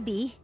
Maybe.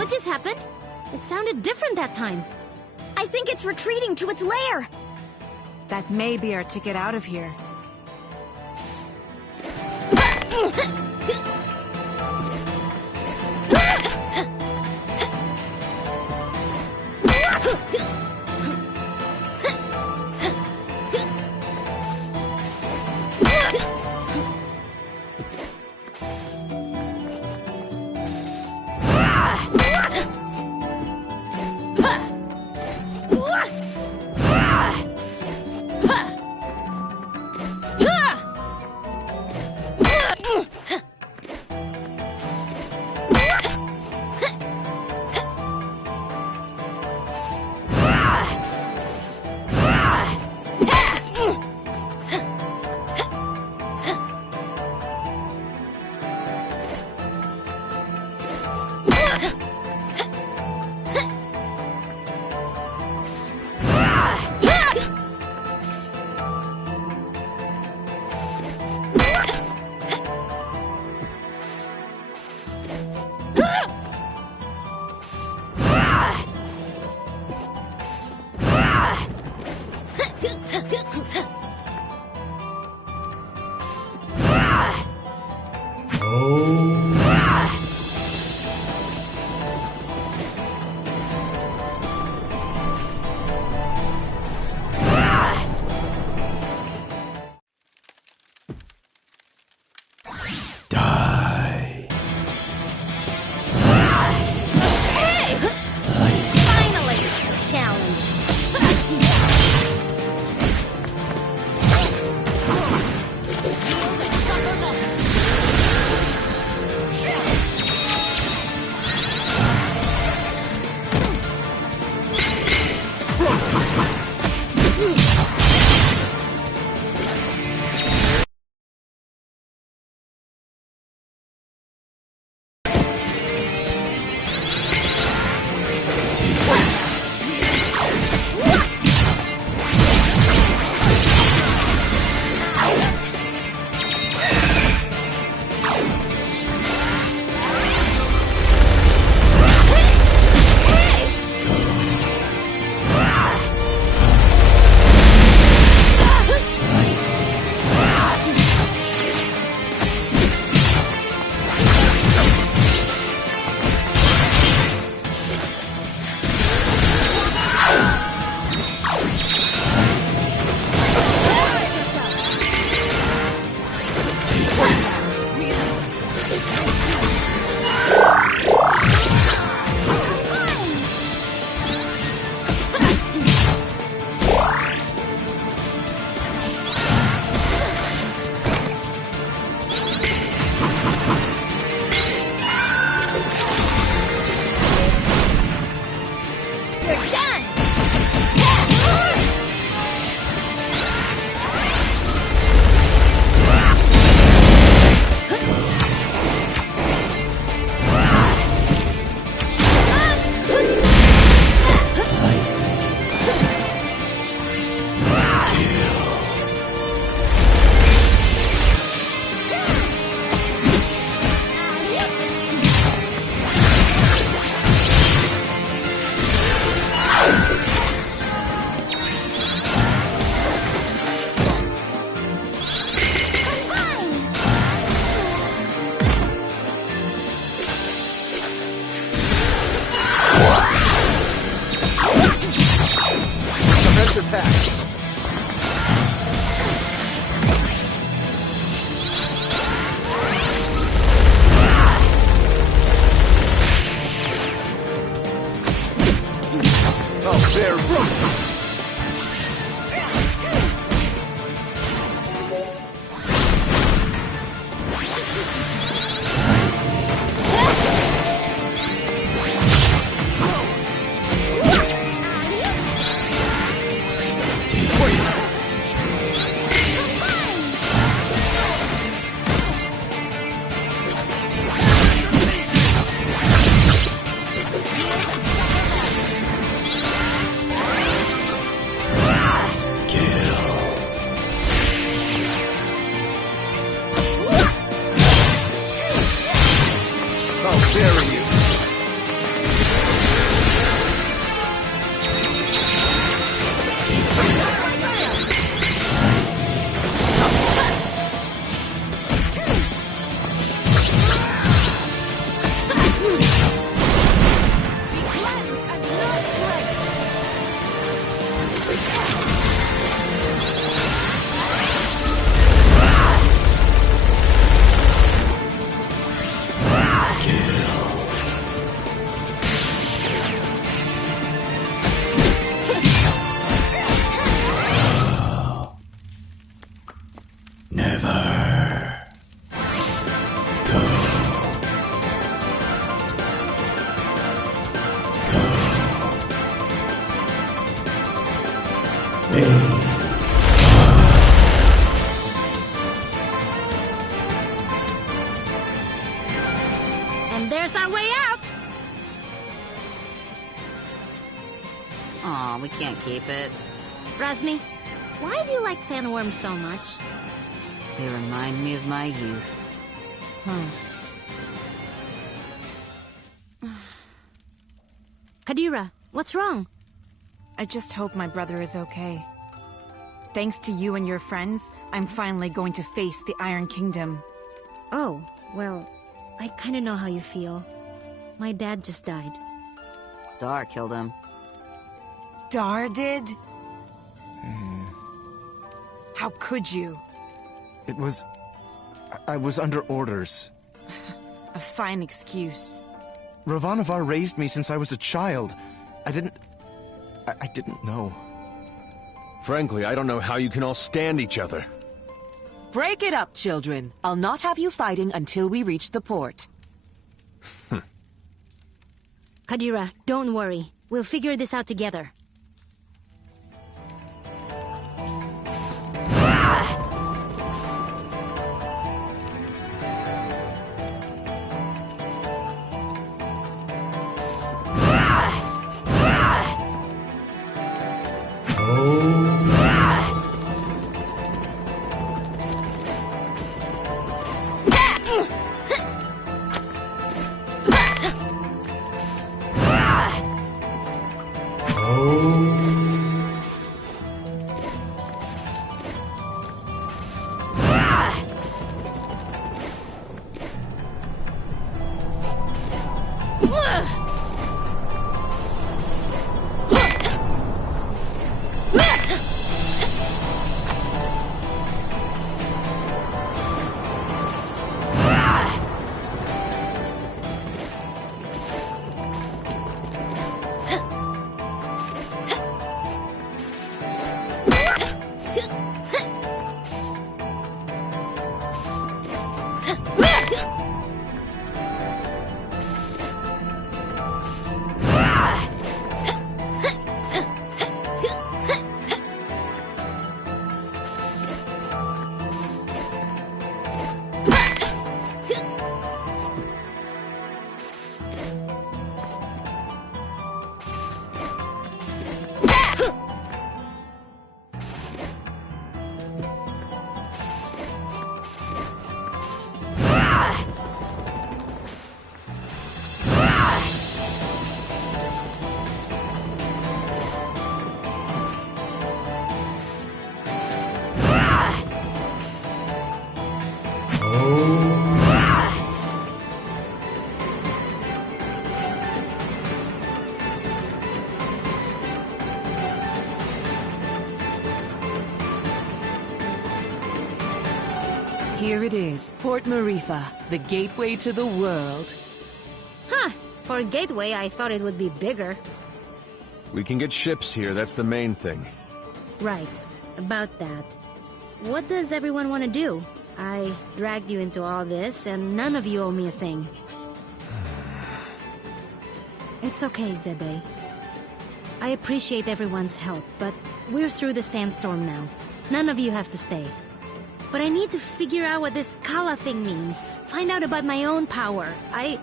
What just happened? It sounded different that time. I think it's retreating to its lair. That may be our ticket out of here. And there's our way out! Aw, we can't keep it. Razmi, why do you like sandworms so much? They remind me of my youth. Kadira, what's wrong? I just hope my brother is okay. Thanks to you and your friends, I'm finally going to face the Iron Kingdom. Oh, well, I kinda know how you feel. My dad just died. Dar killed him. Dar did? How could you? It was... I was under orders. A fine excuse. Ravanavar raised me since I was a child. I didn't know. Frankly, I don't know how you can all stand each other. Break it up, children. I'll not have you fighting until we reach the port. Kadira, don't worry. We'll figure this out together. Here it is, Port Marifa, the gateway to the world. Huh. For a gateway, I thought it would be bigger. We can get ships here, that's the main thing. Right. About that. What does everyone want to do? I dragged you into all this, and none of you owe me a thing. It's okay, Zebe. I appreciate everyone's help, but we're through the sandstorm now. None of you have to stay. But I need to figure out what this Kala thing means. Find out about my own power. I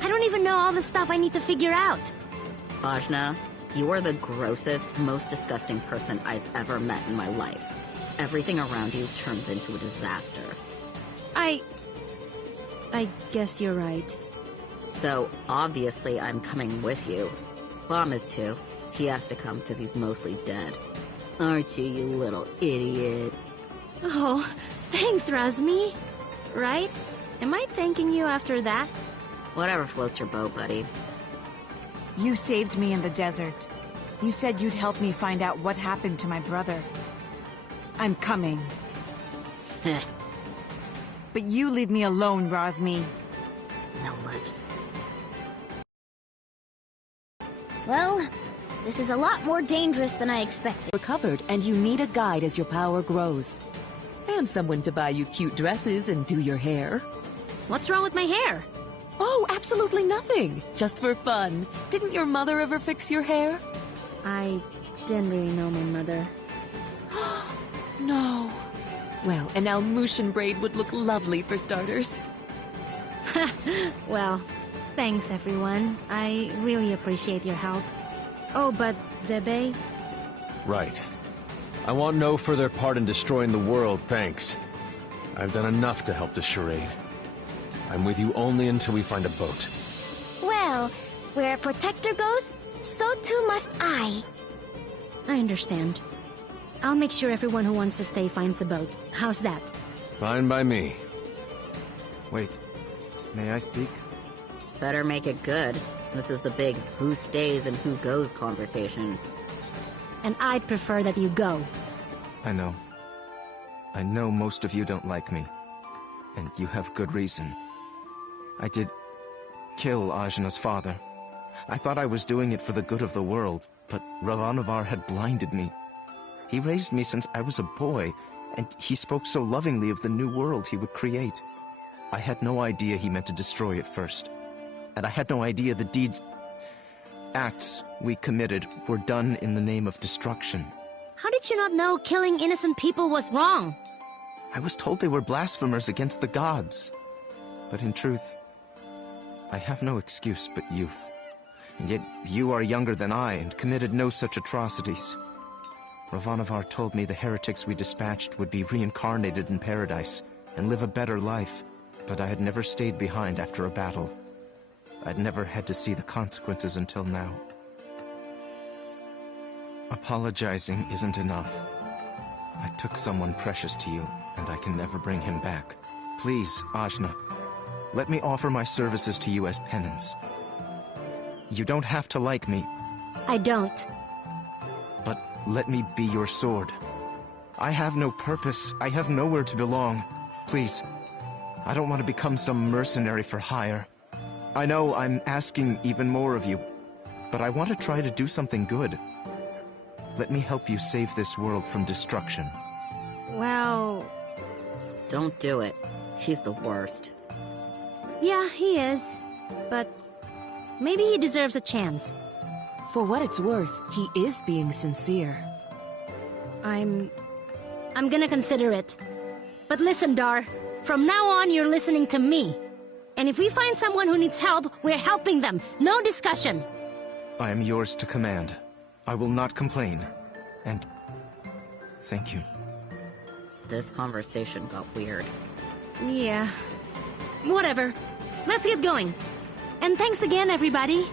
don't even know all the stuff I need to figure out. Ajna, you are the grossest, most disgusting person I've ever met in my life. Everything around you turns into a disaster. I guess you're right. So, obviously I'm coming with you. Bomb is too. He has to come because he's mostly dead. Aren't you, you little idiot? Oh, thanks, Razmi. Right? Am I thanking you after that? Whatever floats your boat, buddy. You saved me in the desert. You said you'd help me find out what happened to my brother. I'm coming. Heh. But you leave me alone, Razmi. No lips. Well, this is a lot more dangerous than I expected. Recovered, and you need a guide as your power grows. And someone to buy you cute dresses and do your hair. What's wrong with my hair? Oh, absolutely nothing. Just for fun. Didn't your mother ever fix your hair? I didn't really know my mother. No. Well, an Almushan braid would look lovely for starters. Well, thanks everyone. I really appreciate your help. Oh, but Zebe? Right. I want no further part in destroying the world, thanks. I've done enough to help this charade. I'm with you only until we find a boat. Well, where a protector goes, so too must I. I understand. I'll make sure everyone who wants to stay finds a boat. How's that? Fine by me. Wait, may I speak? Better make it good. This is the big who stays and who goes conversation. And I'd prefer that you go. I know. I know most of you don't like me. And you have good reason. I did kill Ajna's father. I thought I was doing it for the good of the world, but Ravanavar had blinded me. He raised me since I was a boy, and he spoke so lovingly of the new world he would create. I had no idea he meant to destroy it first. And I had no idea the acts we committed were done in the name of destruction. How did you not know killing innocent people was wrong? I was told they were blasphemers against the gods. But in truth, I have no excuse but youth. And yet you are younger than I and committed no such atrocities. Ravanavar told me the heretics we dispatched would be reincarnated in paradise and live a better life, but I had never stayed behind after a battle. I'd never had to see the consequences until now. Apologizing isn't enough. I took someone precious to you, and I can never bring him back. Please, Ajna, let me offer my services to you as penance. You don't have to like me. I don't. But let me be your sword. I have no purpose. I have nowhere to belong. Please, I don't want to become some mercenary for hire. I know I'm asking even more of you, but I want to try to do something good. Let me help you save this world from destruction. Well... Don't do it. He's the worst. yeah, he is. But maybe he deserves a chance. For what it's worth, he is being sincere. I'm gonna consider it. But listen, Dar. From now on, you're listening to me. And if we find someone who needs help, we're helping them. No discussion. I am yours to command. I will not complain. And thank you. This conversation got weird. Yeah. Whatever. Let's get going. And thanks again, everybody.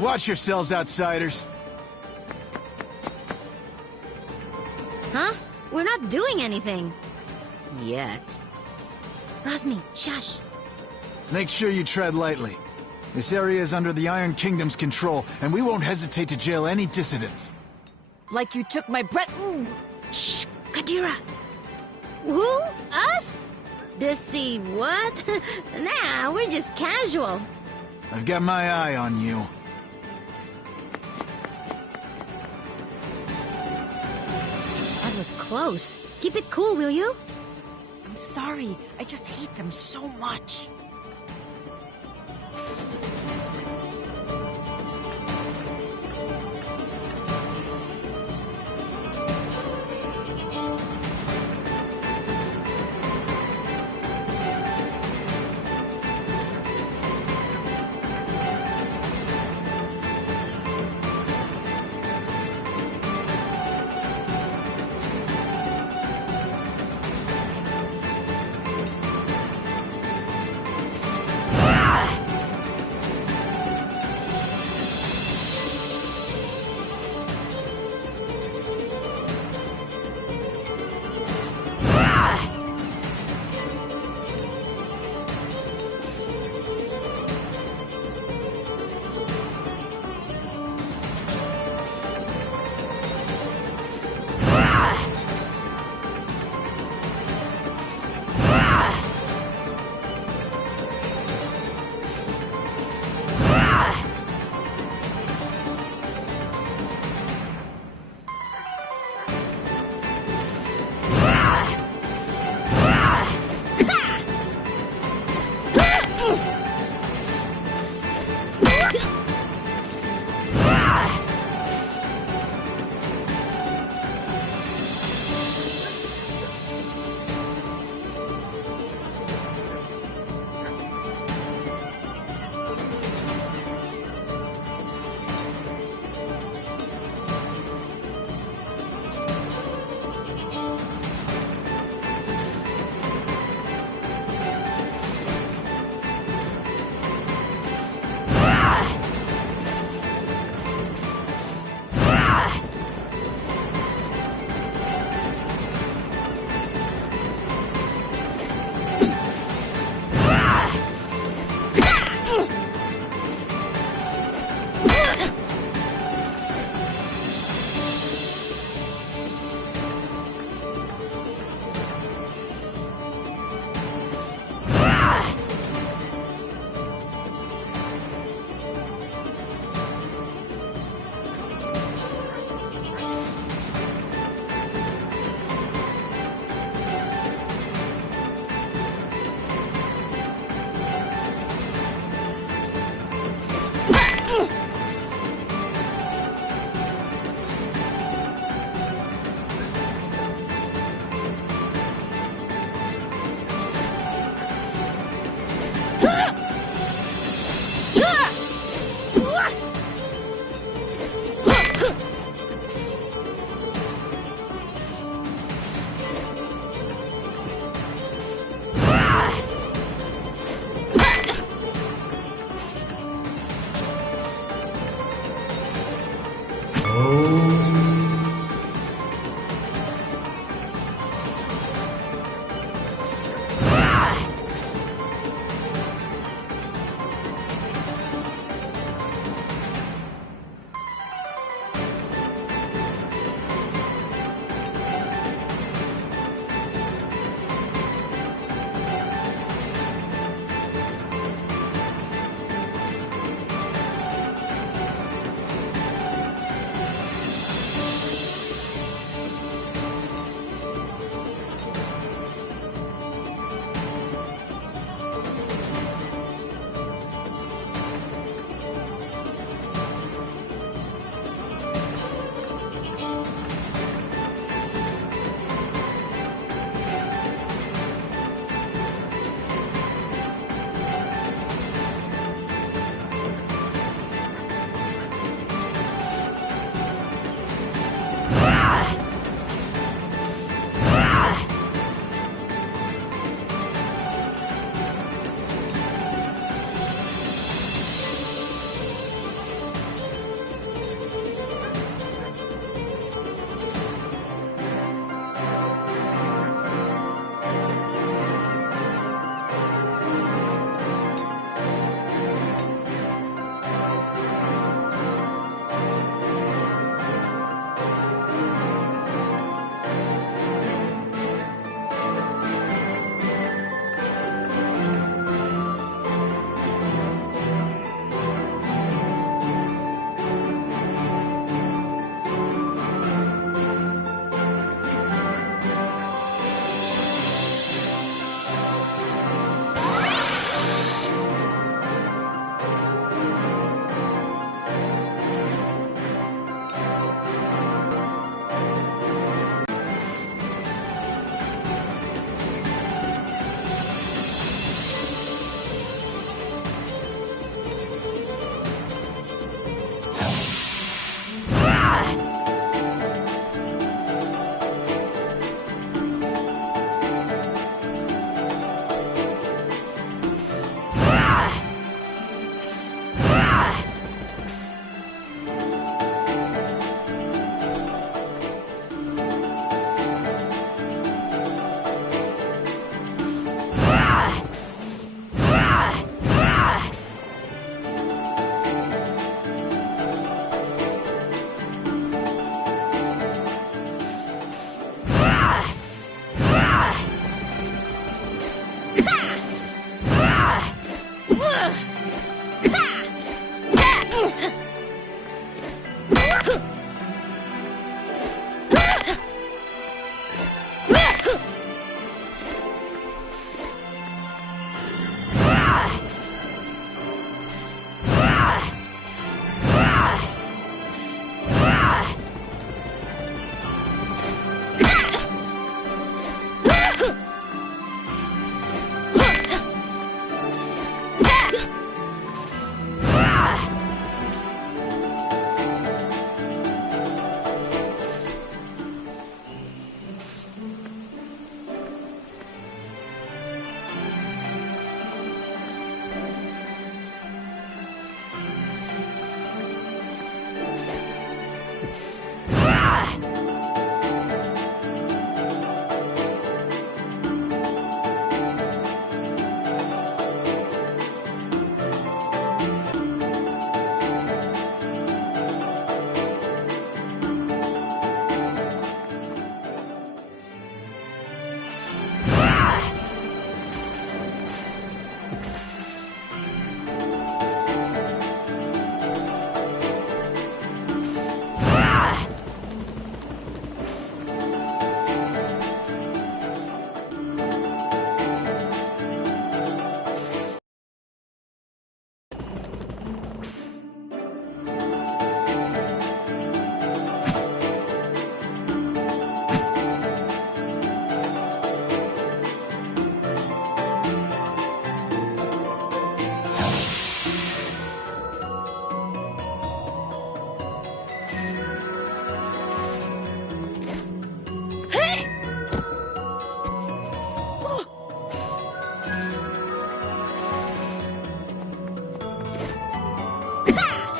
Watch yourselves, outsiders. Huh? We're not not doing anything. Yet. Razmi, shush. Make sure you tread lightly. This area is under the Iron Kingdom's control, and we won't hesitate to jail any dissidents. Like you took my breath. Shh, Kadira. Who? Us? Deceive what? Nah, we're just casual. I've got my eye on you. That was close. Keep it cool, will you? I'm sorry. I just hate them so much.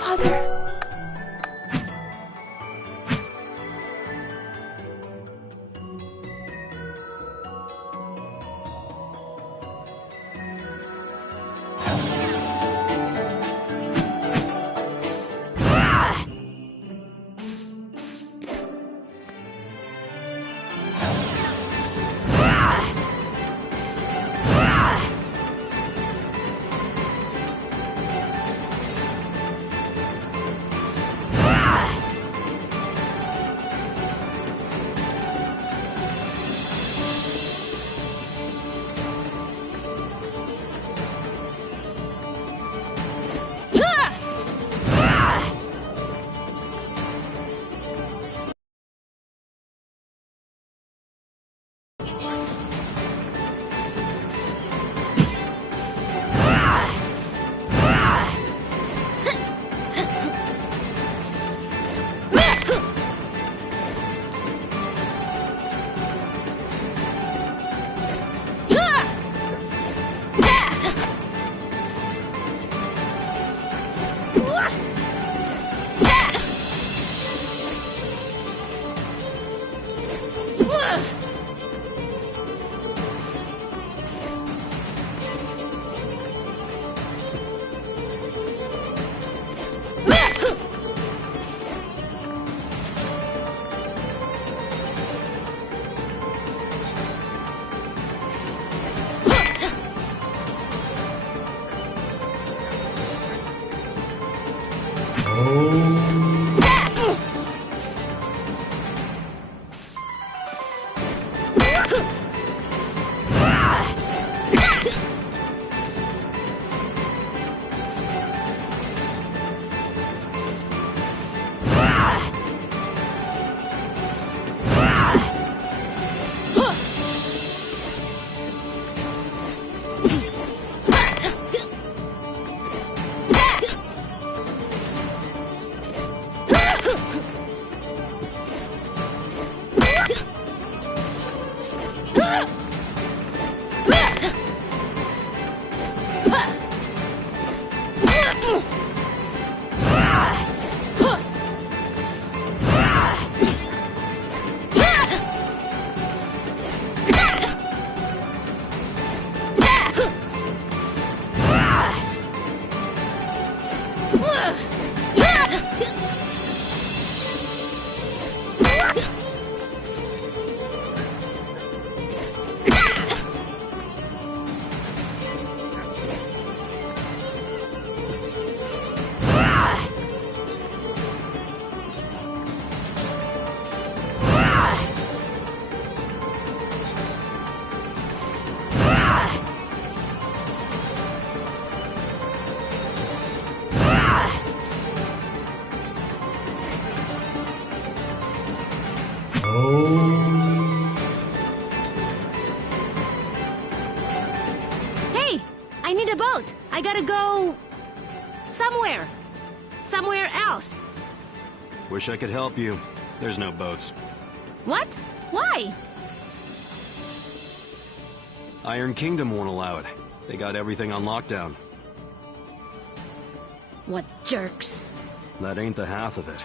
Father! Hey! I need a boat! I gotta go... somewhere! Somewhere else! Wish I could help you. There's no boats. What? Why? Iron Kingdom won't allow it. They got everything on lockdown. What jerks. That ain't the half of it.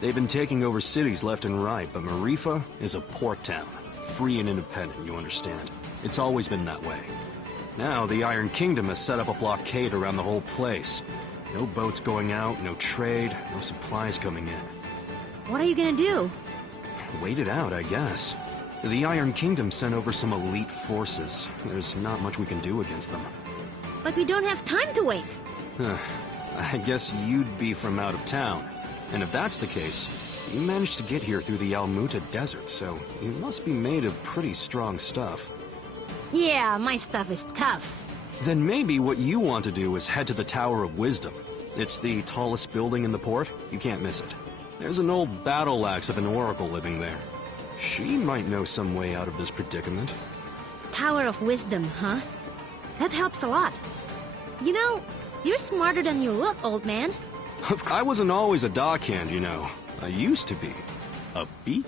They've been taking over cities left and right, but Marifa is a port town. Free and independent, you understand. It's always been that way. Now, the Iron Kingdom has set up a blockade around the whole place. No boats going out, no trade, no supplies coming in. What are you gonna do? Wait it out, I guess. The Iron Kingdom sent over some elite forces. There's not much we can do against them. But we don't have time to wait. I guess you'd be from out of town. And if that's the case, you managed to get here through the Almuta Desert, so you must be made of pretty strong stuff. Yeah, my stuff is tough. Then maybe what you want to do is head to the Tower of Wisdom. It's the tallest building in the port. You can't miss it. There's an old battle axe of an oracle living there. She might know some way out of this predicament. Tower of Wisdom, huh? That helps a lot. You know, you're smarter than you look, old man. I wasn't always a dockhand, you know. I used to be. A beat?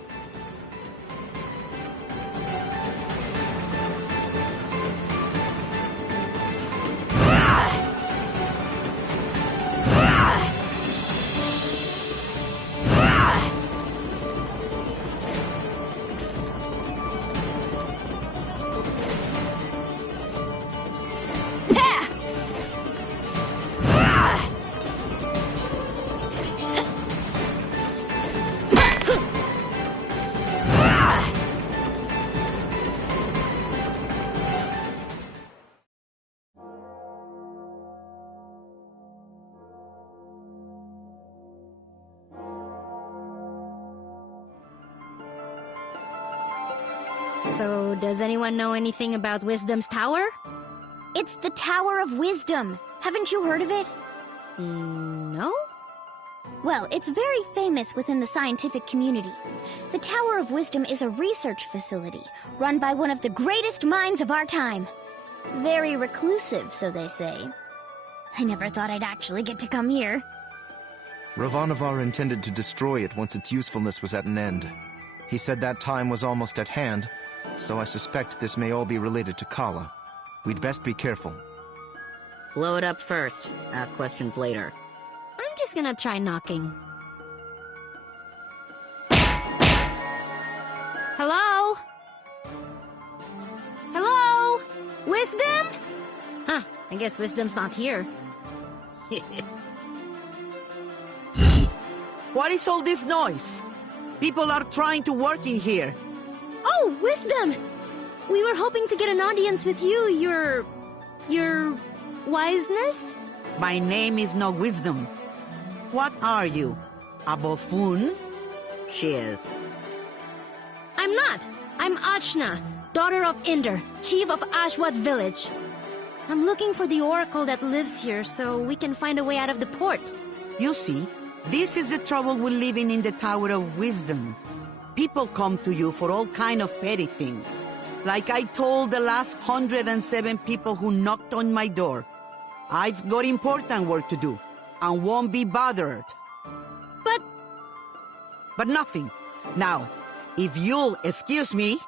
So, does anyone know anything about Wisdom's Tower? It's the Tower of Wisdom. Haven't you heard of it? No? Well, it's very famous within the scientific community. The Tower of Wisdom is a research facility run by one of the greatest minds of our time. Very reclusive, so they say. I never thought I'd actually get to come here. Ravanavar intended to destroy it once its usefulness was at an end. He said that time was almost at hand, so I suspect this may all be related to Kala. We'd best be careful. Blow it up first. Ask questions later. I'm just gonna try knocking. Hello? Hello? Wisdom? Huh, I guess Wisdom's not here. What is all this noise? People are trying to work in here. Oh, Wisdom! We were hoping to get an audience with you, your wiseness? My name is no Wisdom. What are you? A buffoon? She is. I'm not. I'm Achna, daughter of Inder, chief of Ashwat village. I'm looking for the oracle that lives here so we can find a way out of the port. You see, this is the trouble with living in the Tower of Wisdom. People come to you for all kind of petty things. Like I told the last 107 people who knocked on my door. I've got important work to do, and won't be bothered. But nothing. Now, if you'll excuse me...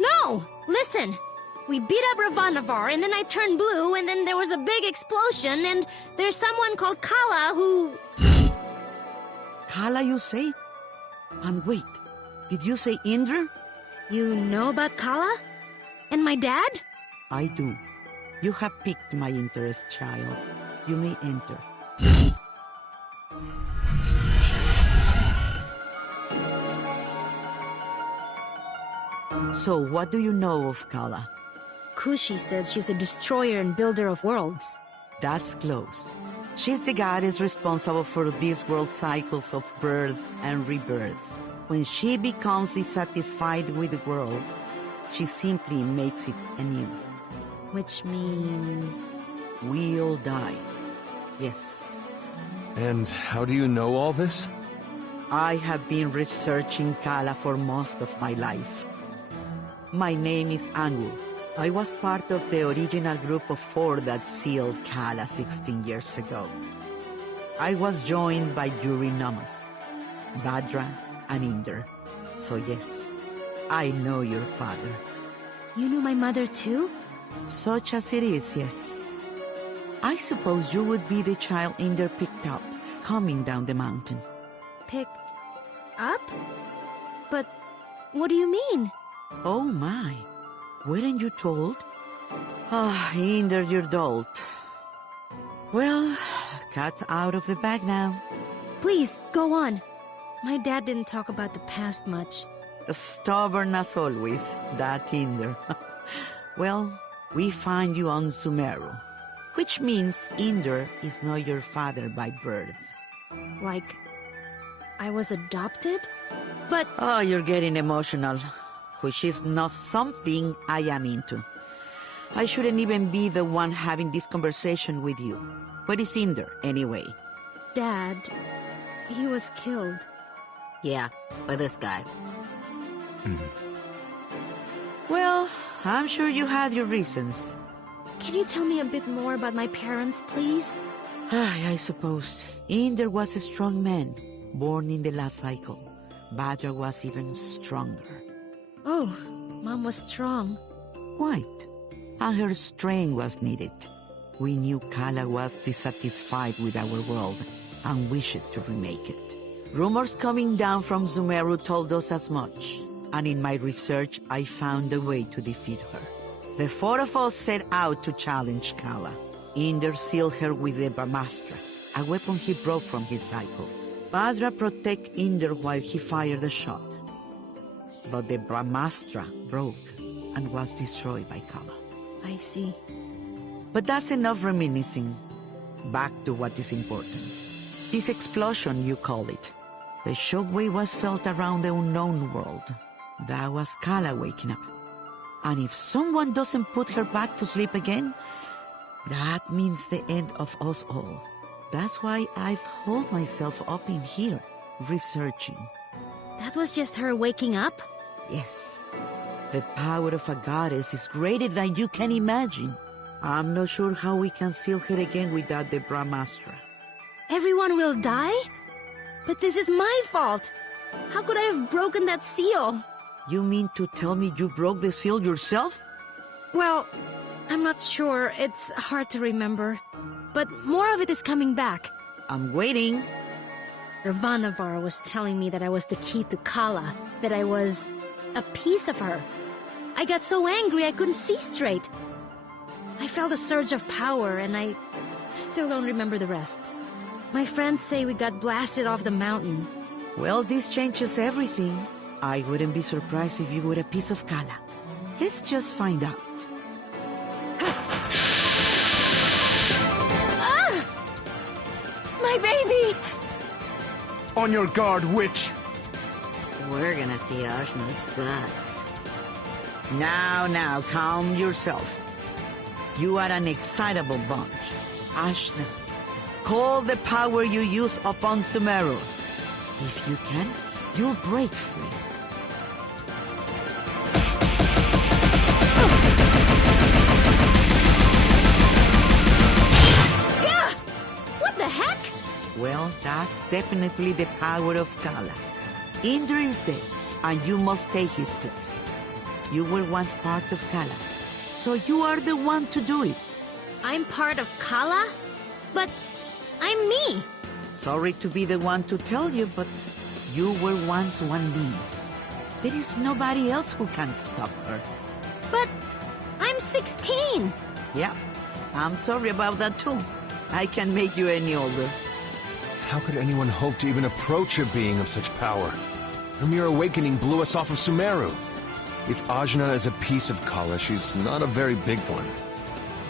No! Listen! We beat up Ravanavar, and then I turned blue, and then there was a big explosion, and there's someone called Kala who... Kala, you say? And wait, did you say Indra? You know about Kala? And my dad? I do. You have piqued my interest, child. You may enter. So, what do you know of Kala? Kushi said she's a destroyer and builder of worlds. That's close. She's the goddess responsible for these world cycles of birth and rebirth. When she becomes dissatisfied with the world, she simply makes it anew. Which means... we all die. Yes. And how do you know all this? I have been researching Kala for most of my life. My name is Angu. I was part of the original group of 4 that sealed Kala 16 years ago. I was joined by Yuri Namas, Badra, and Inder. So yes, I know your father. You knew my mother too? Such as it is, yes. I suppose you would be the child Inder picked up, coming down the mountain. Picked up? But what do you mean? Oh my, weren't you told? Ah, Inder, you're dolt. Well, cat's out of the bag now. Please, go on. My dad didn't talk about the past much. Stubborn as always, that Inder. Well, we find you on Sumeru, which means Inder is not your father by birth. Like, I was adopted? But... Oh, you're getting emotional, which is not something I am into. I shouldn't even be the one having this conversation with you. But it's Inder, anyway. Dad, he was killed. Yeah, by this guy. Well, I'm sure you had your reasons. Can you tell me a bit more about my parents, please? I suppose. Inder was a strong man, born in the last cycle. Badra was even stronger. Oh, Mom was strong. Quite. And her strength was needed. We knew Kala was dissatisfied with our world and wished to remake it. Rumors coming down from Sumeru told us as much, and in my research I found a way to defeat her. The 4 of us set out to challenge Kala. Inder sealed her with the Brahmastra, a weapon he brought from his cycle. Badra protected Inder while he fired a shot. But the Brahmastra broke and was destroyed by Kala. I see. But that's enough reminiscing. Back to what is important. This explosion, you call it. The shockwave was felt around the unknown world. That was Kala waking up. And if someone doesn't put her back to sleep again, that means the end of us all. That's why I've holed myself up in here, researching. That was just her waking up? Yes. The power of a goddess is greater than you can imagine. I'm not sure how we can seal her again without the Brahmastra. Everyone will die? But this is my fault. How could I have broken that seal? You mean to tell me you broke the seal yourself? Well, I'm not sure. It's hard to remember. But more of it is coming back. I'm waiting. Ravanavar was telling me that I was the key to Kala, that I was a piece of her. I got so angry I couldn't see straight. I felt a surge of power, and I still don't remember the rest. My friends say we got blasted off the mountain. Well, this changes everything. I wouldn't be surprised if you were a piece of Kala. Let's just find out. Ah! My baby! On your guard, witch! We're gonna see Ajna's guts. Now, calm yourself. You are an excitable bunch. Ajna, call the power you use upon Sumeru. If you can, you'll break free. Gah! What the heck? Well, that's definitely the power of Kala. Indra is dead, and you must take his place. You were once part of Kala, so you are the one to do it. I'm part of Kala? But I'm me. Sorry to be the one to tell you, but you were once one being. There is nobody else who can stop her. But I'm 16. Yeah, I'm sorry about that too. I can make you any older. How could anyone hope to even approach a being of such power? Her mere awakening blew us off of Sumeru. If Ajna is a piece of Kala, she's not a very big one.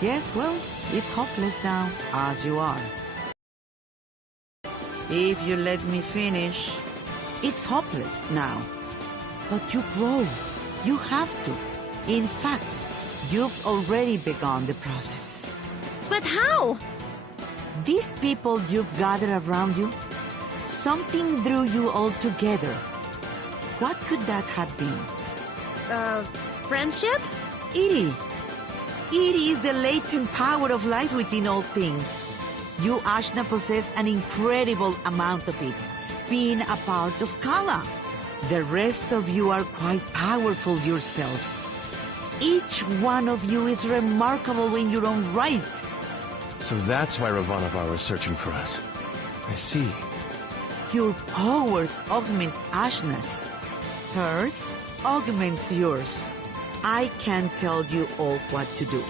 Yes, well, it's hopeless now, as you are. If you let me finish, it's hopeless now. But you grow. You have to. In fact, you've already begun the process. But how? These people you've gathered around you, something drew you all together. What could that have been? Friendship? Iri. Iri is the latent power of life within all things. You, Ajna, possess an incredible amount of it, being a part of Kala. The rest of you are quite powerful yourselves. Each one of you is remarkable in your own right. So that's why Ravanavar was searching for us. I see. Your powers augment Ajna's. Hers augments yours. I can tell you all what to do.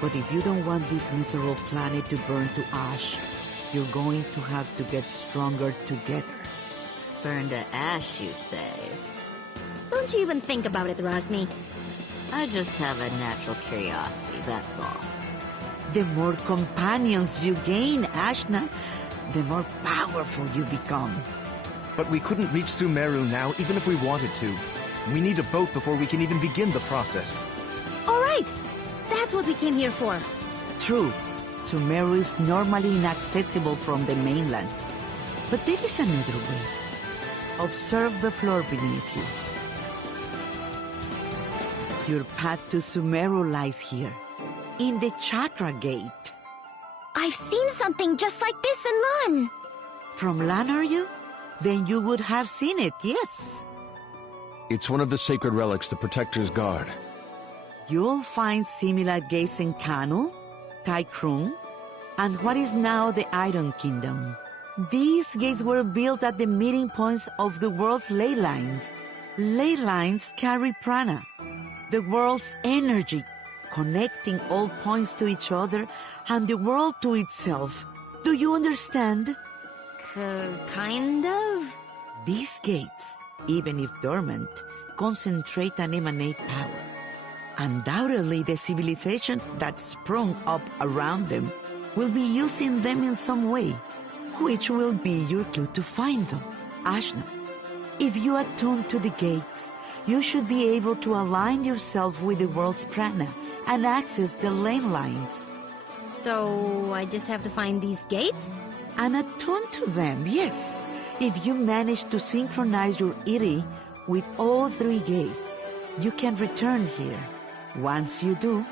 But if you don't want this miserable planet to burn to ash, you're going to have to get stronger together. Burn to ash, you say? Don't you even think about it, Rosmi. I just have a natural curiosity, that's all. The more companions you gain, Ajna, the more powerful you become. But we couldn't reach Sumeru now, even if we wanted to. We need a boat before we can even begin the process. All right. That's what we came here for. True. Sumeru is normally inaccessible from the mainland. But there is another way. Observe the floor beneath you. Your path to Sumeru lies here, in the Chakra Gate. I've seen something just like this in Lan. From Lan, are you? Then you would have seen it, yes. It's one of the sacred relics the Protector's guard. You'll find similar gates in Kanu, Taikrung, and what is now the Iron Kingdom. These gates were built at the meeting points of the world's ley lines. Ley lines carry prana, the world's energy, connecting all points to each other and the world to itself. Do you understand? Kind of? These gates, even if dormant, concentrate and emanate power. Undoubtedly, the civilizations that sprung up around them will be using them in some way, which will be your clue to find them. Ajna, if you attune to the gates, you should be able to align yourself with the world's prana and access the lane lines. So, I just have to find these gates? And attune to them, yes. If you manage to synchronize your iri with all 3 gates, you can return here. Once you do,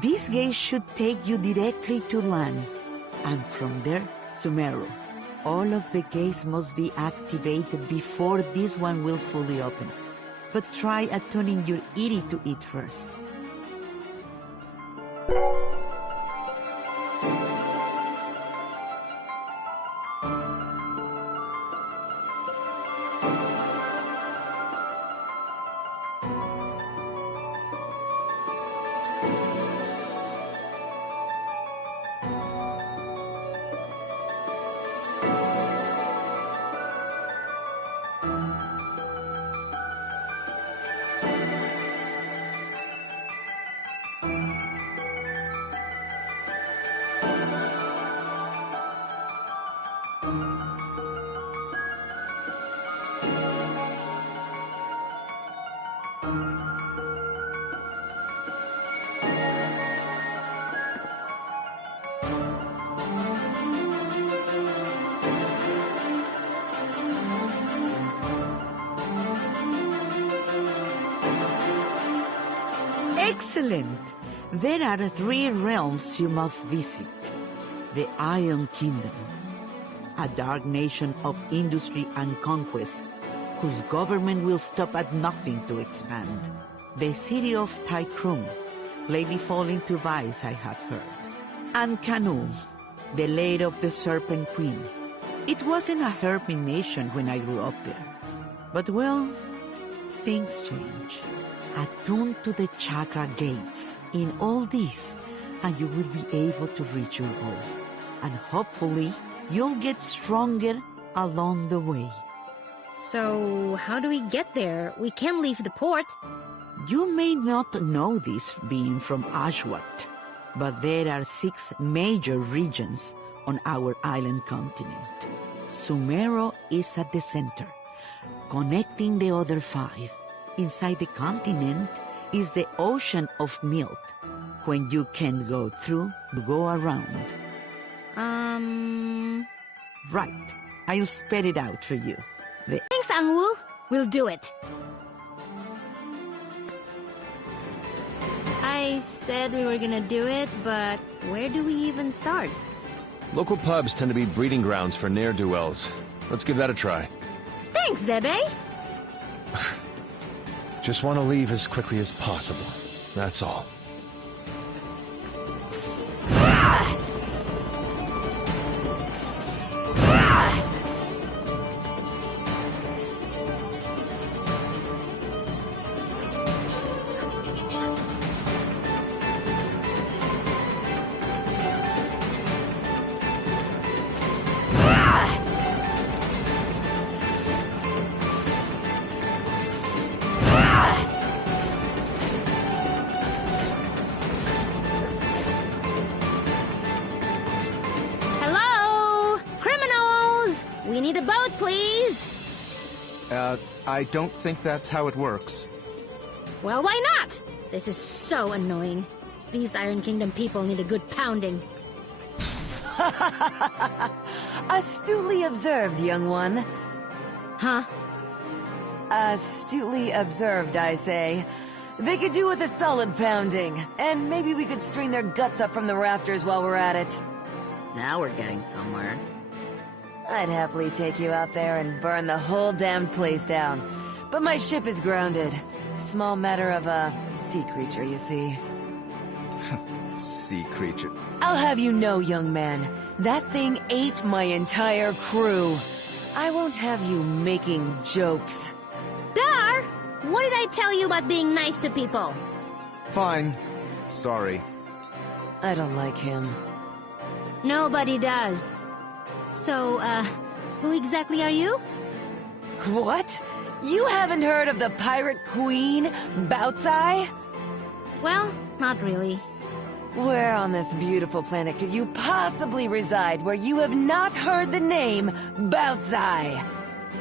these gates should take you directly to land. And from there, Sumeru. All of the gates must be activated before this one will fully open. But try attuning your iri to it first. Excellent! There are 3 realms you must visit. The Iron Kingdom, a dark nation of industry and conquest, whose government will stop at nothing to expand. The city of Tychrum, lately falling to vice, I have heard. And Kanu, the lair of the Serpent Queen. It wasn't a hermit nation when I grew up there. But well, things change. Attune to the chakra gates in all this, and you will be able to reach your goal. And hopefully, you'll get stronger along the way. So, how do we get there? We can't leave the port. You may not know this being from Ashwat, but there are 6 major regions on our island continent. Sumeru is at the center, connecting the other 5. Inside the continent is the Ocean of Milk. When you can go through, you go around. Right. I'll spell it out for you. Thanks, Angwoo. We'll do it. I said we were gonna do it, but where do we even start? Local pubs tend to be breeding grounds for ne'er-do-wells. Let's give that a try. Thanks, Zebe. Just want to leave as quickly as possible. That's all. We need a boat, please! I don't think that's how it works. Well, why not? This is so annoying. These Iron Kingdom people need a good pounding. Astutely observed, young one. Huh? Astutely observed, I say. They could do with a solid pounding, and maybe we could string their guts up from the rafters while we're at it. Now we're getting somewhere. I'd happily take you out there and burn the whole damned place down. But my ship is grounded. Small matter of a sea creature, you see. Sea creature. I'll have you know, young man, that thing ate my entire crew. I won't have you making jokes. Dar! What did I tell you about being nice to people? Fine. Sorry. I don't like him. Nobody does. So, who exactly are you? What? You haven't heard of the Pirate Queen, Baotsai? Well, not really. Where on this beautiful planet could you possibly reside where you have not heard the name Baotsai?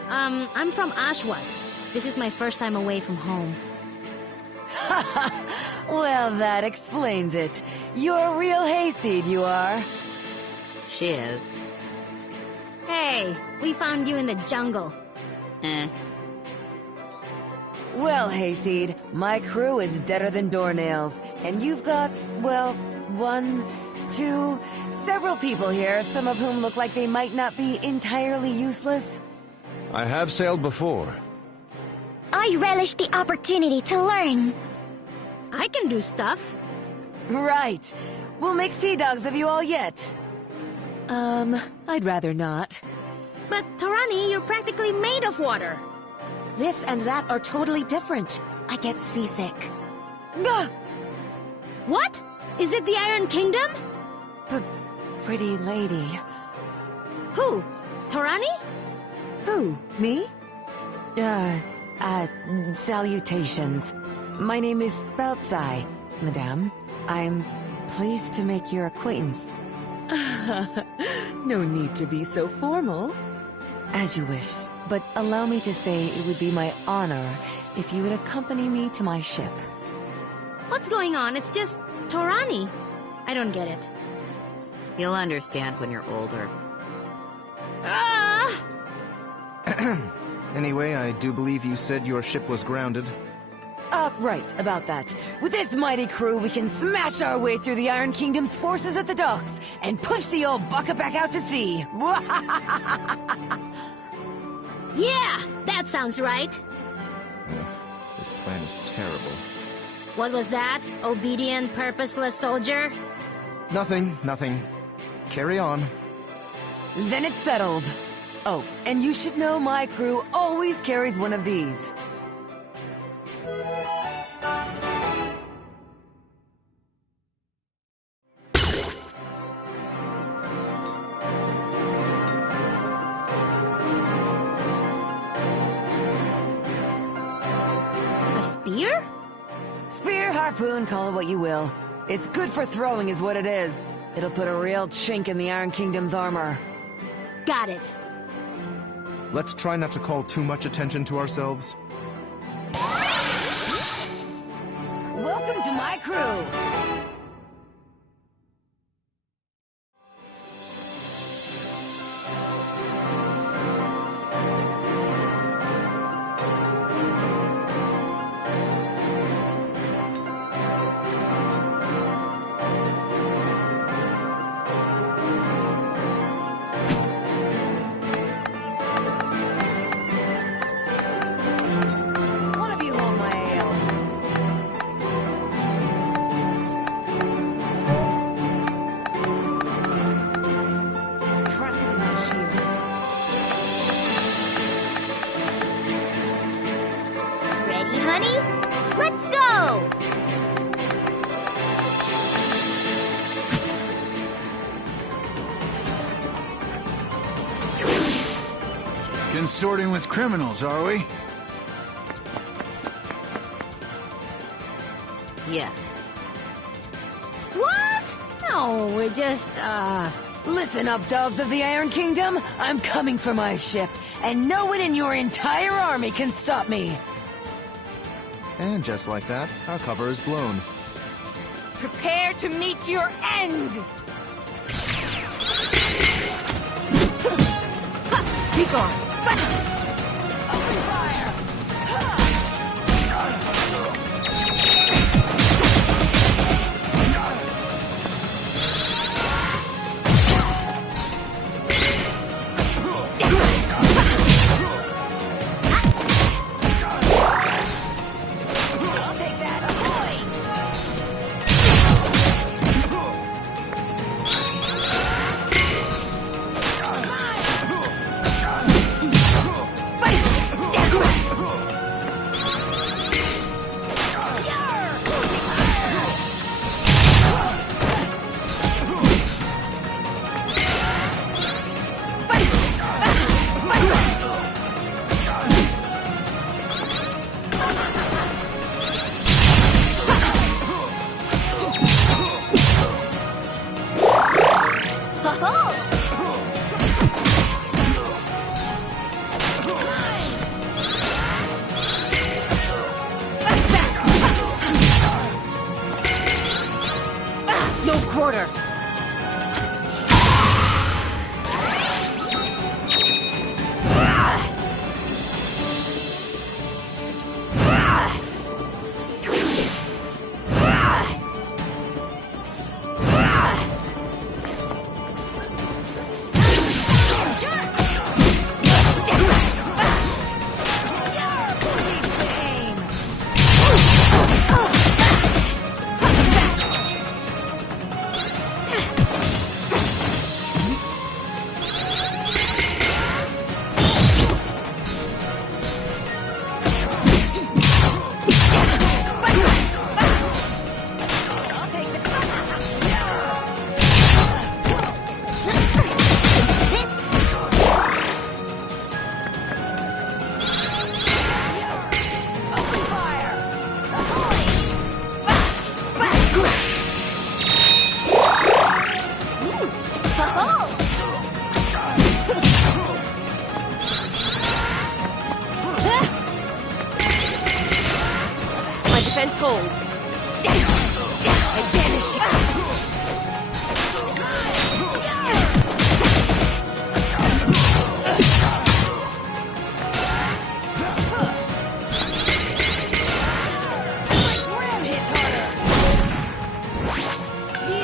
I'm from Ashwat. This is my first time away from home. Well, that explains it. You're a real hayseed, you are. She is. Hey, we found you in the jungle. Well, hayseed, my crew is deader than doornails, and you've got, well, one, two, several people here, some of whom look like they might not be entirely useless. I have sailed before. I relish the opportunity to learn. I can do stuff. Right. We'll make sea dogs of you all yet. I'd rather not. But, Torani, you're practically made of water. This and that are totally different. I get seasick. Gah! What? Is it the Iron Kingdom? Pretty lady. Who? Torani? Who? Me? Salutations. My name is Beltzai, madame. I'm pleased to make your acquaintance. No need to be so formal. As you wish, but allow me to say it would be my honor if you would accompany me to my ship. What's going on? It's just Torani. I don't get it. You'll understand when you're older. Ah! Anyway, I do believe you said your ship was grounded. Right, about that. With this mighty crew, we can smash our way through the Iron Kingdom's forces at the docks and push the old bucket back out to sea. Yeah, that sounds right. This plan is terrible. What was that? Obedient, purposeless soldier? Nothing. Carry on. Then it's settled. Oh, and you should know my crew always carries one of these. A spear? Spear, harpoon, call it what you will. It's good for throwing is what it is. It'll put a real chink in the Iron Kingdom's armor. Got it. Let's try not to call too much attention to ourselves. Welcome to my crew! One of you hold my ale. Trust in my shield. Ready, honey? Let's go! Consorting with criminals, are we? Yes. What? No, we're just, Listen up, dogs of the Iron Kingdom. I'm coming for my ship, and no one in your entire army can stop me. And just like that, our cover is blown. Prepare to meet your end! be gone. Open fire! I'll take that. Ahoy!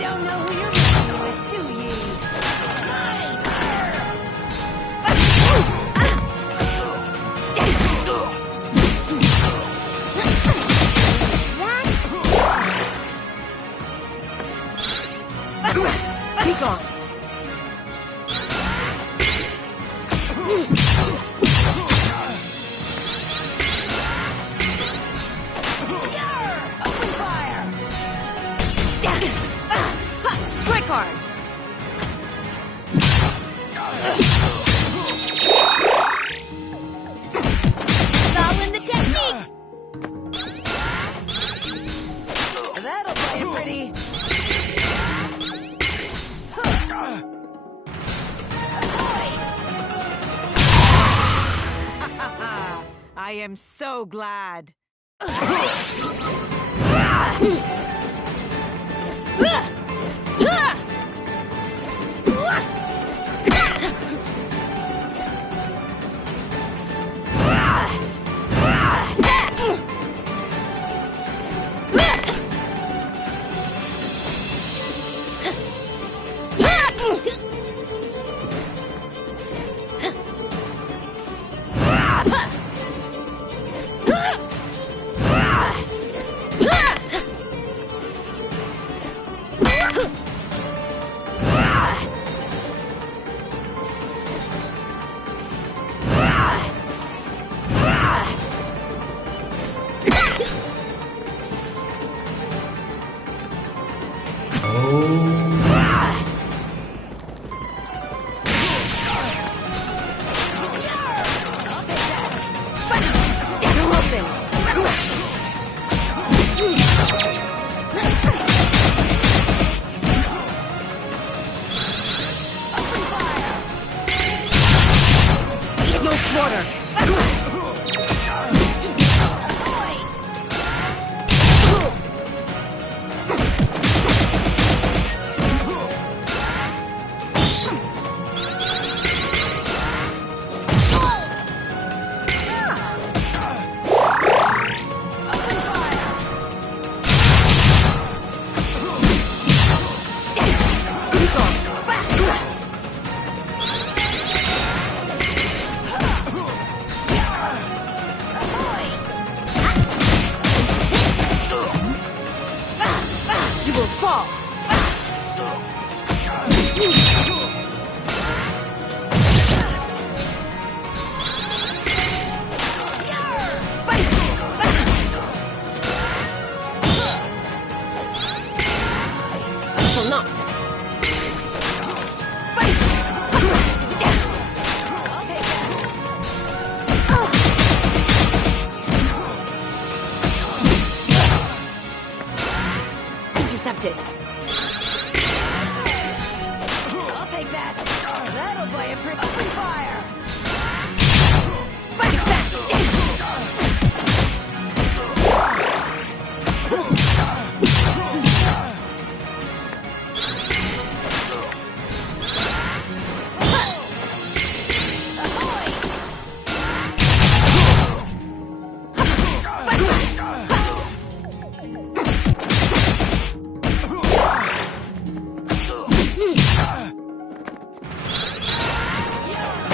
don't know who you're messing with, do ye? Be gone. Open fire! Strike hard. All in the technique! That'll play you pretty. I am so glad. Intercepted. I'll take that. That'll play a pretty open fire.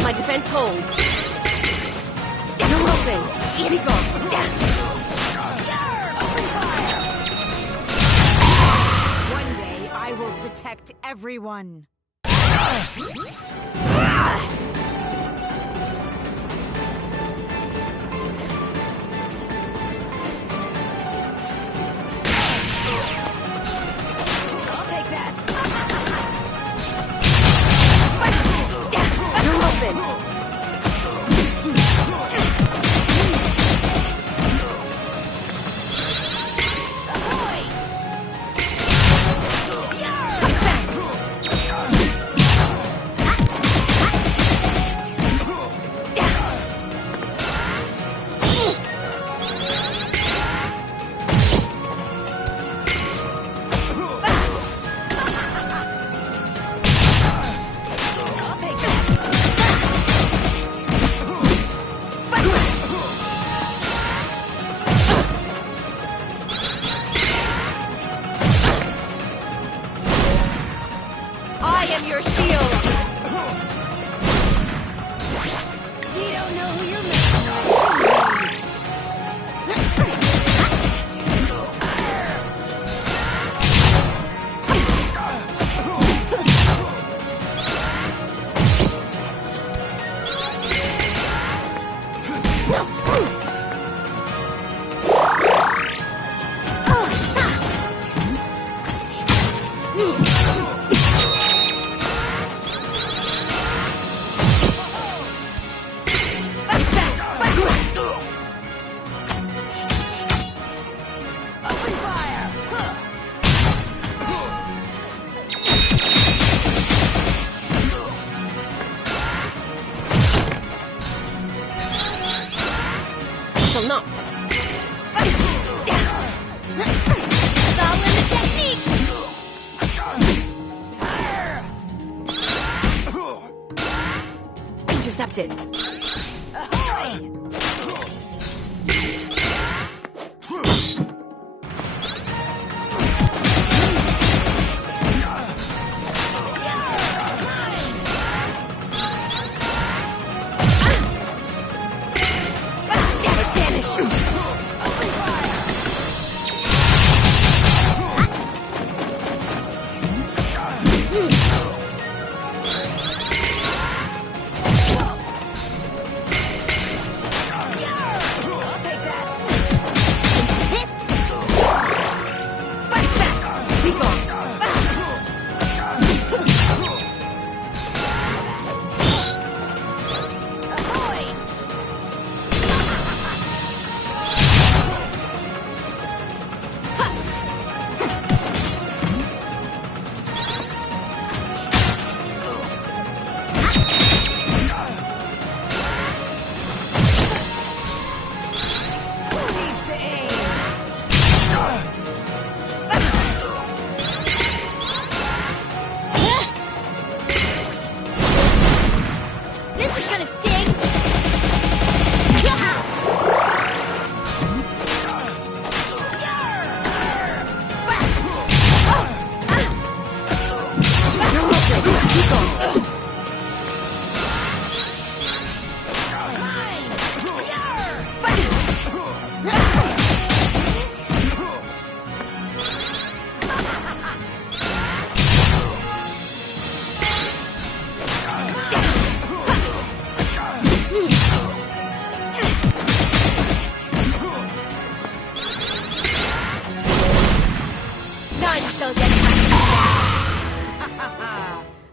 My defense holds. You're open. Here we go. One day, I will protect everyone. I'll take that. You're open. I am your shield! You don't know who you're messing with. Shall not. It's all in the technique. Intercepted.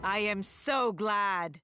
I am so glad.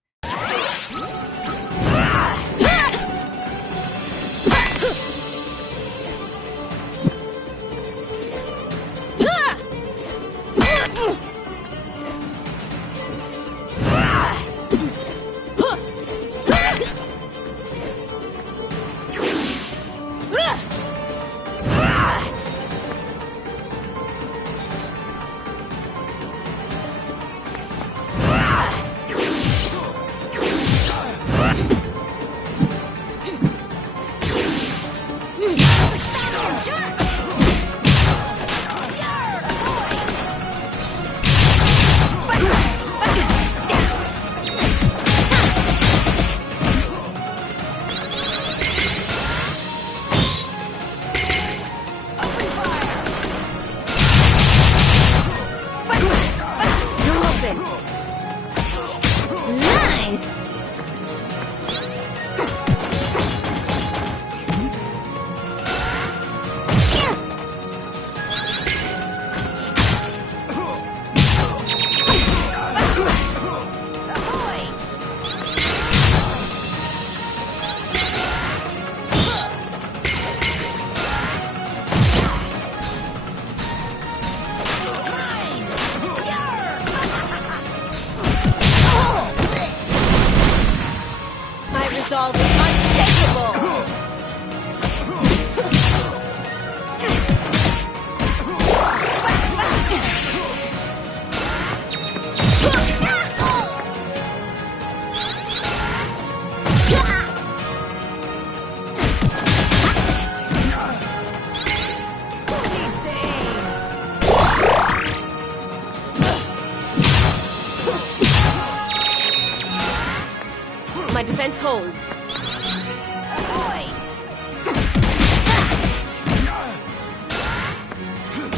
defense holds.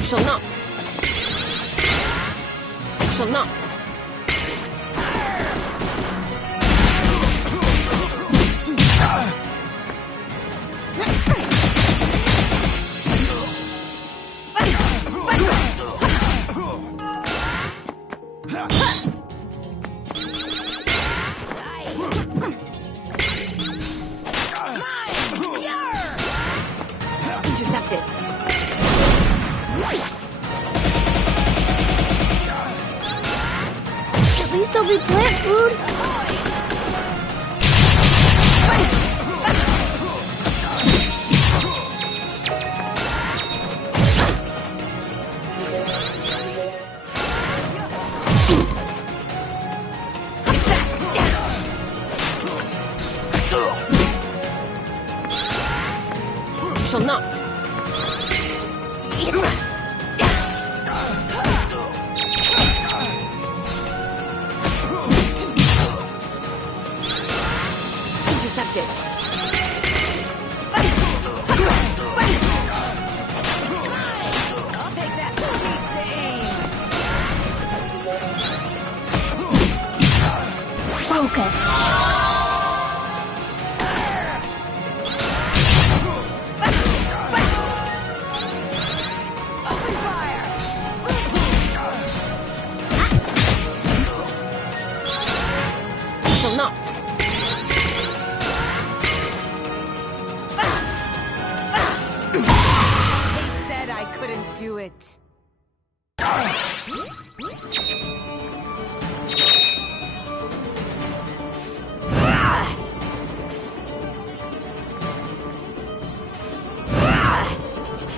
Shall not. Shall not. Intercepted. Please don't be plant food. Shall not. Intercepted. I'll take that piece to aim. Focus. Open fire. Shall not. They said I couldn't do it.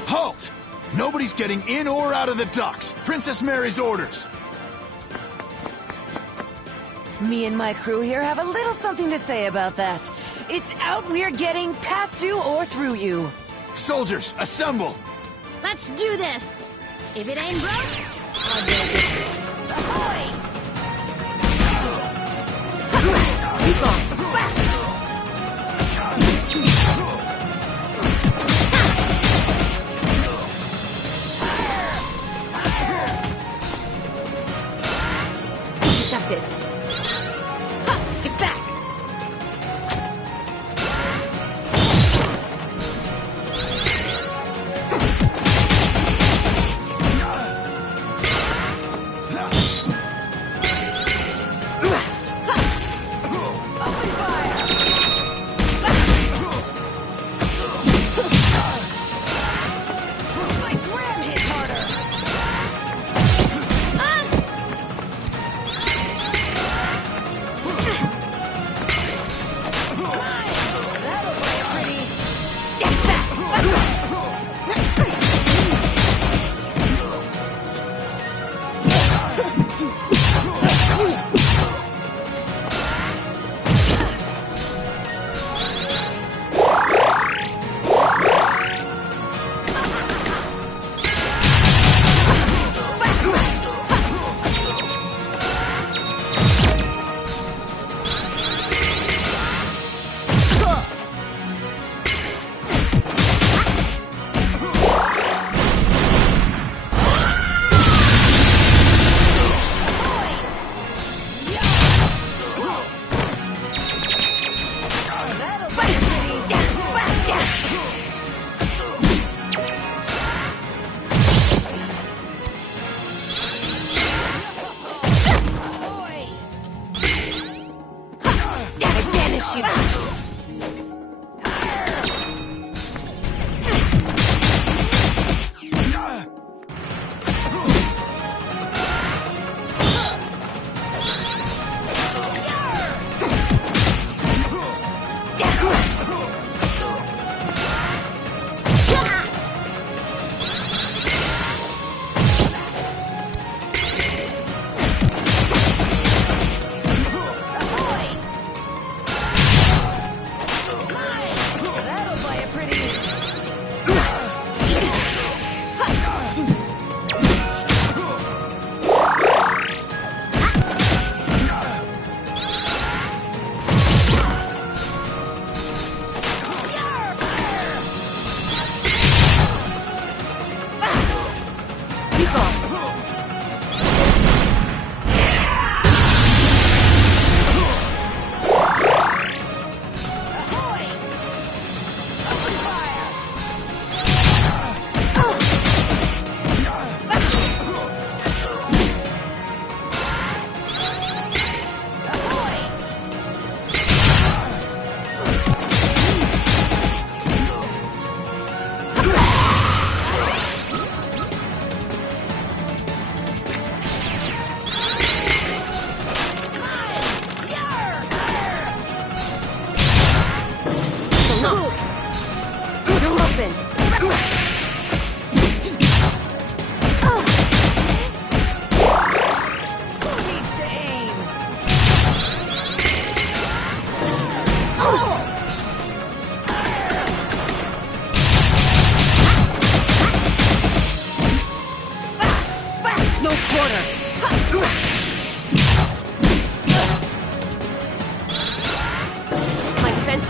Halt! Nobody's getting in or out of the docks. Princess Mary's orders. Me and my crew here have a little something to say about that. It's out we're getting past you or through you. Soldiers, assemble! Let's do this! If it ain't broke, I'll break it. Ahoy! Intercepted. Get back! Open fire. My gram hit harder.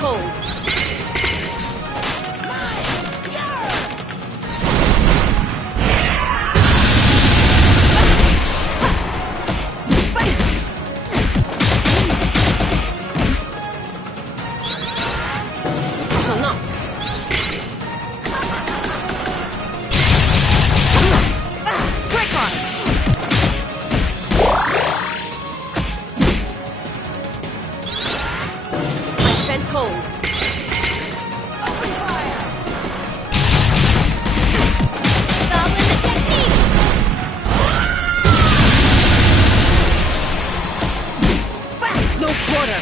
holds. Shall not. Strike on. My fence holds. Open fire. Goblin the technique. No quarter.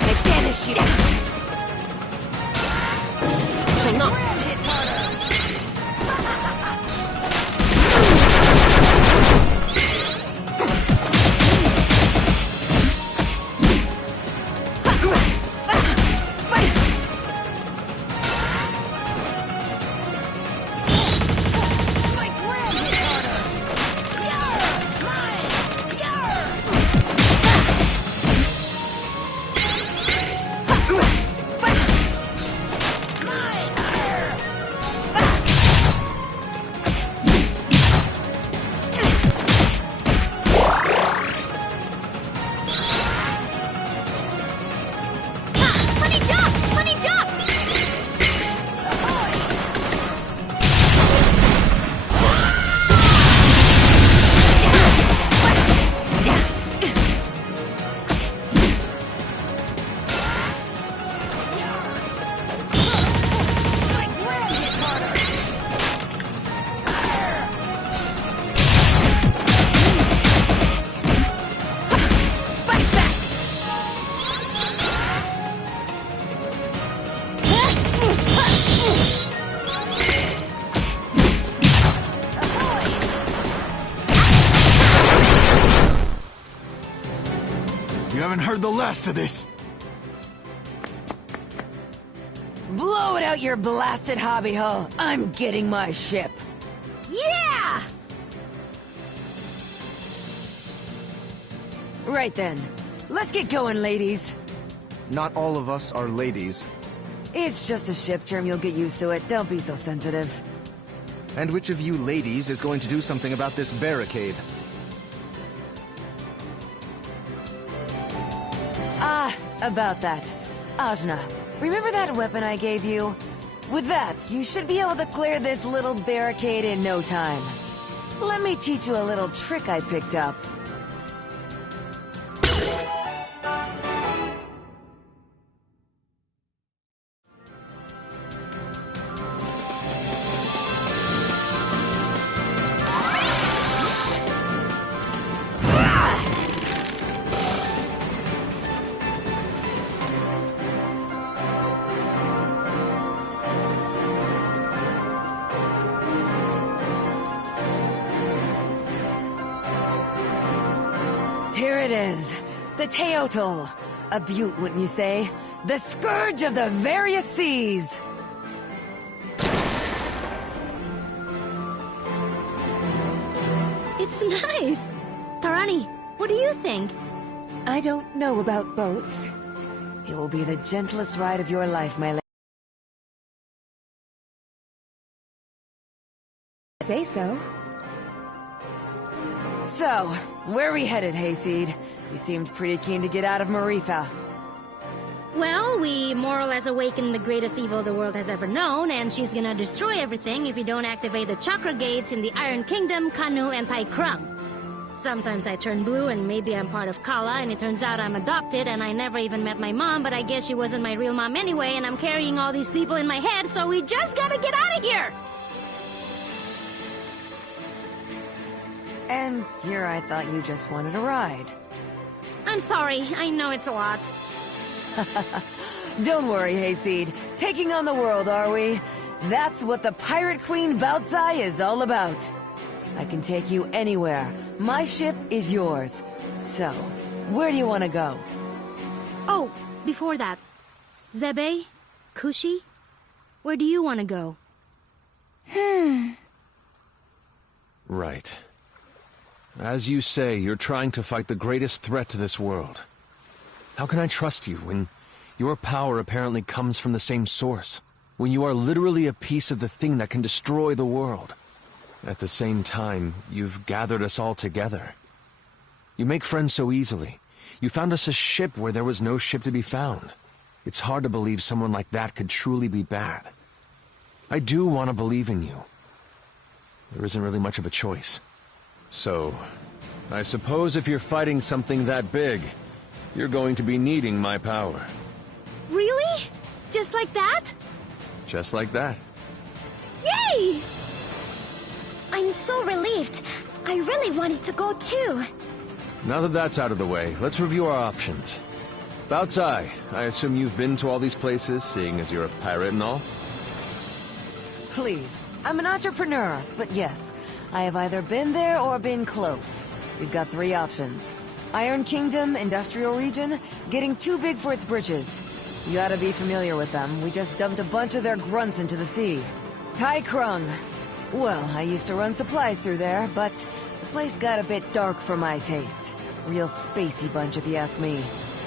I banish you. Shall not. You haven't heard the last of this. Blow it out your blasted hobby hole. I'm getting my ship. Yeah! Right then. Let's get going, ladies. Not all of us are ladies. It's just a ship term, you'll get used to it. Don't be so sensitive. And which of you ladies is going to do something about this barricade? About that. Ajna, remember that weapon I gave you? With that, you should be able to clear this little barricade in no time. Let me teach you a little trick I picked up. Here it is, the Teotl. A beaut, wouldn't you say? The scourge of the various seas! It's nice! Tarani, what do you think? I don't know about boats. It will be the gentlest ride of your life, my lady. Say so. So, where are we headed, Hayseed? You seemed pretty keen to get out of Marifa. Well, we more or less awakened the greatest evil the world has ever known, and she's gonna destroy everything if you don't activate the chakra gates in the Iron Kingdom, Kanu, and Taikrung. Sometimes I turn blue and maybe I'm part of Kala, and it turns out I'm adopted and I never even met my mom, but I guess she wasn't my real mom anyway, and I'm carrying all these people in my head, so we just gotta get out of here! And here I thought you just wanted a ride. I'm sorry, I know it's a lot. Don't worry, Hayseed. Taking on the world, are we? That's what the Pirate Queen Baozi is all about. I can take you anywhere. My ship is yours. So, where do you want to go? Oh, before that. Zebe? Kushi? Where do you want to go? Right. As you say, you're trying to fight the greatest threat to this world. How can I trust you when Your power apparently comes from the same source, when you are literally a piece of the thing that can destroy the world. At the same time, you've gathered us all together. You make friends so easily. You found us a ship where there was no ship to be found. It's hard to believe someone like that could truly be bad. I do want to believe in you. There isn't really much of a choice. So, I suppose if you're fighting something that big, you're going to be needing my power. Really? Just like that? Just like that. Yay! I'm so relieved. I really wanted to go too. Now that that's out of the way, let's review our options. Bao Cai, I assume you've been to all these places, seeing as you're a pirate and all? Please, I'm an entrepreneur, but yes, I have either been there or been close. We've got 3 options. Iron Kingdom, Industrial Region, getting too big for its britches. You ought to be familiar with them. We just dumped a bunch of their grunts into the sea. Tai Krung. Well, I used to run supplies through there, but the place got a bit dark for my taste. Real spacey bunch, if you ask me.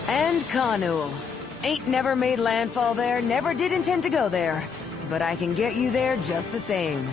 And Kanu. Ain't never made landfall there, never did intend to go there. But I can get you there just the same.